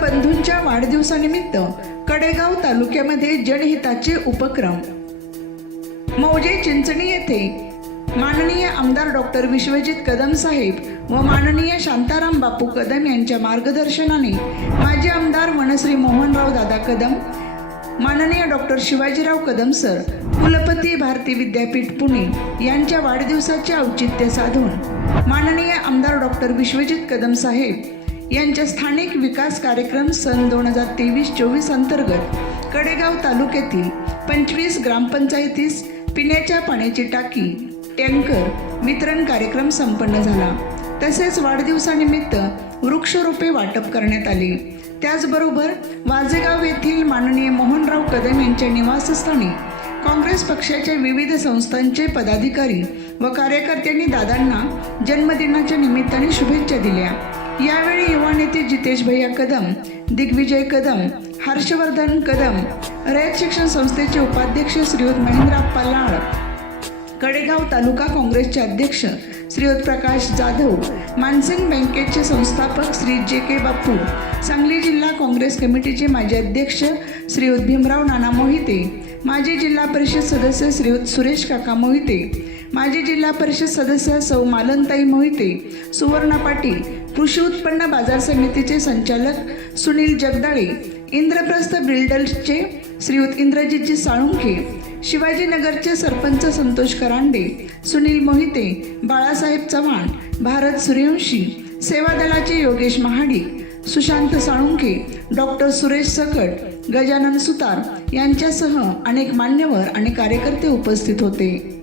वाढदिवसानिमित्त कडेगाव तालुक्यामध्ये जनहिताचे उपक्रम. मौजे चिंचणी येथे माननीय आमदार डॉक्टर विश्वजित कदम साहेब व माननीय शांताराम बापू कदम यांच्या मार्गदर्शनाने माजी आमदार वनश्री मोहनराव दादा कदम माननीय डॉक्टर शिवाजीराव कदम सर कुलपती भारती विद्यापीठ पुणे यांच्या वाढदिवसाचे औचित्य साधून माननीय आमदार डॉक्टर विश्वजित कदम साहेब यांच्या स्थानिक विकास कार्यक्रम सन दोन हजार तेवीस चोवीस अंतर्गत कडेगाव तालुक्यातील पंचवीस ग्रामपंचायतीस पिण्याच्या पाण्याची टाकी टँकर वितरण कार्यक्रम संपन्न झाला. तसेच वाढदिवसानिमित्त वृक्षरोपे वाटप करण्यात आले. त्याचबरोबर वाजेगाव येथील माननीय मोहनराव कदम यांच्या निवासस्थानी काँग्रेस पक्षाच्या विविध संस्थांचे पदाधिकारी व कार्यकर्त्यांनी दादांना जन्मदिनाच्या निमित्ताने शुभेच्छा दिल्या. यावेळी युवा नेते जितेश भैया कदम दिग्विजय कदम हर्षवर्धन कदम रयत शिक्षण संस्थेचे उपाध्यक्ष श्रीयुत महेंद्रप्पा लाड कडेगाव तालुका काँग्रेसचे अध्यक्ष श्रीयुत प्रकाश जाधव मानसिंग बँकेचे संस्थापक श्री जे के बापू सांगली जिल्हा काँग्रेस कमिटीचे माजी अध्यक्ष श्रीयुत भीमराव नाना मोहिते माजी जिल्हा परिषद सदस्य श्रीयुत सुरेश काका मोहिते माजी जिल्हा परिषद सदस्य सौ मालनताई मोहिते सुवर्णा पाटील कृषी उत्पन्न बाजार समितीचे संचालक सुनील जगदाळे इंद्रप्रस्थ बिल्डर्सचे श्रीयुत इंद्रजितजी साळुंखे शिवाजीनगरचे सरपंच संतोष करांडे सुनील मोहिते बाळासाहेब चव्हाण भारत सूर्यवंशी सेवा दलाचे योगेश महाडिक सुशांत साळुंखे डॉक्टर सुरेश सकट गजानन सुतार यांच्यासह अनेक मान्यवर आणि कार्यकर्ते उपस्थित होते.